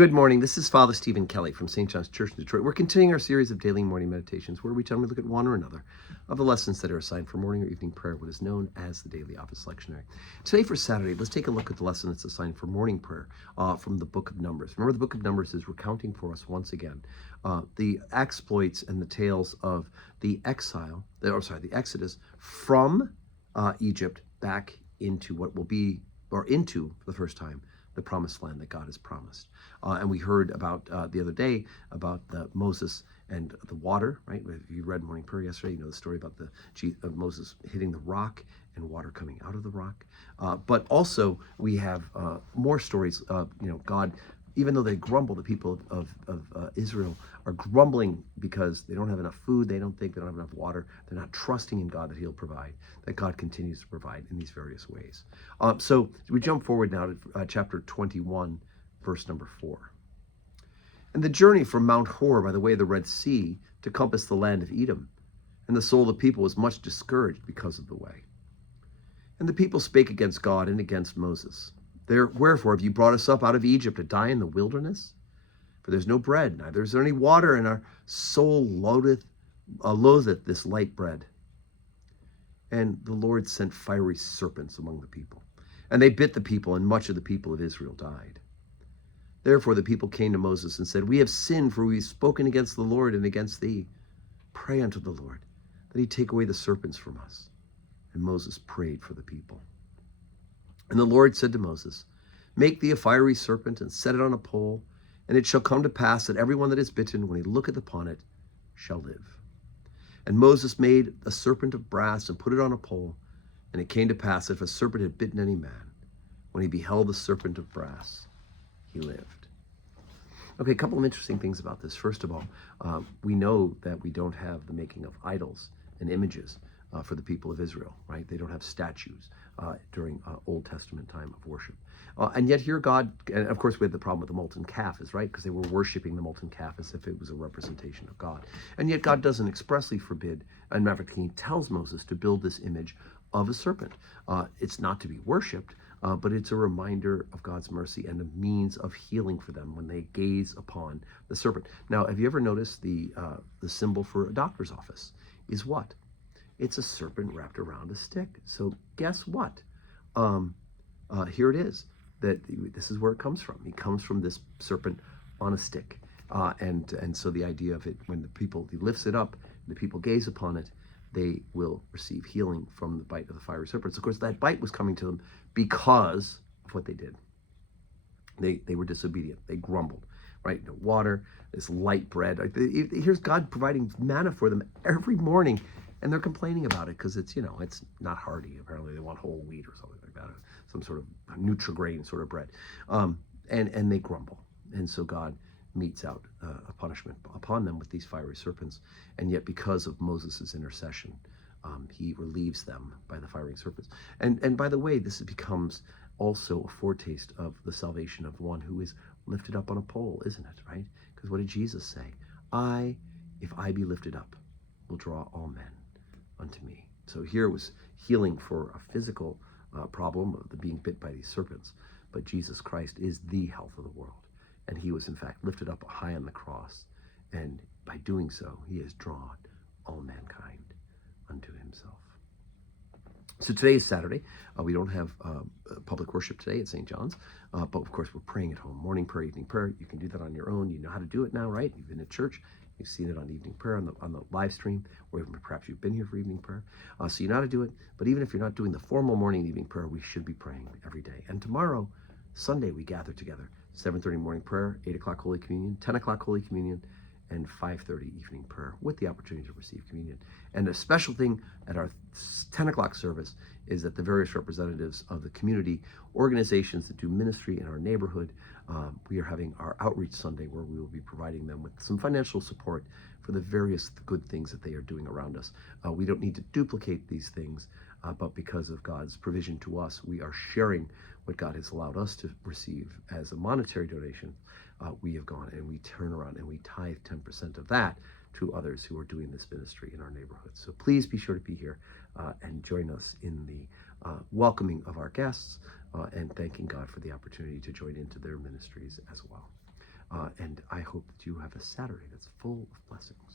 Good morning. This is Father Stephen Kelly from St. John's Church in Detroit. We're continuing our series of daily morning meditations where we gently look at one or another of the lessons that are assigned for morning or evening prayer, what is known as the Daily Office Lectionary. Today for Saturday, let's take a look at the lesson that's assigned for morning prayer from the Book of Numbers. Remember, the Book of Numbers is recounting for us once again the exploits and the tales of the Exodus from Egypt back into what will be, or into for the first time, the promised land that God has promised. And we heard about the other day about Moses and the water, right? If you read morning prayer yesterday, you know the story about Moses hitting the rock and water coming out of the rock. But also we have more stories of, God, even though they grumble, the people of Israel are grumbling because they don't have enough food, they don't think they don't have enough water, they're not trusting in God that he'll provide, that God continues to provide in these various ways. So we jump forward now to chapter 21, verse number 4. And the journey from Mount Hor by the way of the Red Sea to compass the land of Edom, and the soul of the people was much discouraged because of the way. And the people spake against God and against Moses. Wherefore have you brought us up out of Egypt to die in the wilderness? For there's no bread, neither is there any water, and our soul loatheth this light bread. And the Lord sent fiery serpents among the people, and they bit the people, and much of the people of Israel died. Therefore the people came to Moses and said, We have sinned, for we have spoken against the Lord and against thee. Pray unto the Lord, that he take away the serpents from us. And Moses prayed for the people. And the Lord said to Moses, Make thee a fiery serpent, and set it on a pole, and it shall come to pass that everyone that is bitten, when he looketh upon it, shall live. And Moses made a serpent of brass, and put it on a pole. And it came to pass that if a serpent had bitten any man, when he beheld the serpent of brass, he lived. Okay, a couple of interesting things about this. First of all, we know that we don't have the making of idols and images for the people of Israel, right? They don't have statues during Old Testament time of worship. And yet here God, and of course we had the problem with the molten calf, is right, because they were worshiping the molten calf as if it was a representation of God. And yet God doesn't expressly forbid, and matter of fact, he tells Moses to build this image of a serpent. It's not to be worshipped, but it's a reminder of God's mercy and a means of healing for them when they gaze upon the serpent. Now, have you ever noticed the symbol for a doctor's office is what? It's a serpent wrapped around a stick. So guess what? Here it is. This is where it comes from. It comes from this serpent on a stick. And so the idea of it, when he lifts it up, the people gaze upon it, they will receive healing from the bite of the fiery serpents. Of course, that bite was coming to them because of what they did. They were disobedient. They grumbled, right? No water, this light bread. Here's God providing manna for them every morning, and they're complaining about it because it's not hearty. Apparently, they want whole wheat or something like that, some sort of Nutri-Grain sort of bread, and they grumble. And so God metes out a punishment upon them with these fiery serpents. And yet because of Moses' intercession, he relieves them by the fiery serpents. And by the way, this becomes also a foretaste of the salvation of one who is lifted up on a pole, isn't it, right? Because what did Jesus say? If I be lifted up, will draw all men unto me. So here was healing for a physical problem of the being bit by these serpents. But Jesus Christ is the health of the world. And he was, in fact, lifted up high on the cross. And by doing so, he has drawn all mankind unto himself. So today is Saturday. We don't have public worship today at St. John's. But, of course, we're praying at home. Morning prayer, evening prayer. You can do that on your own. You know how to do it now, right? You've been at church. You've seen it on evening prayer on the live stream, or even perhaps you've been here for evening prayer. So you know how to do it. But even if you're not doing the formal morning and evening prayer, we should be praying every day. And tomorrow, Sunday, we gather together. 7:30 morning prayer, 8 o'clock Holy Communion, 10 o'clock Holy Communion, and 5:30 evening prayer with the opportunity to receive communion. And a special thing at our 10 o'clock service is that the various representatives of the community organizations that do ministry in our neighborhood, we are having our Outreach Sunday where we will be providing them with some financial support for the various good things that they are doing around us. We don't need to duplicate these things, but because of God's provision to us, we are sharing what God has allowed us to receive as a monetary donation. We have gone and we turn around and we tithe 10% of that to others who are doing this ministry in our neighborhood. So please be sure to be here and join us in the welcoming of our guests and thanking God for the opportunity to join into their ministries as well. And I hope that you have a Saturday that's full of blessings.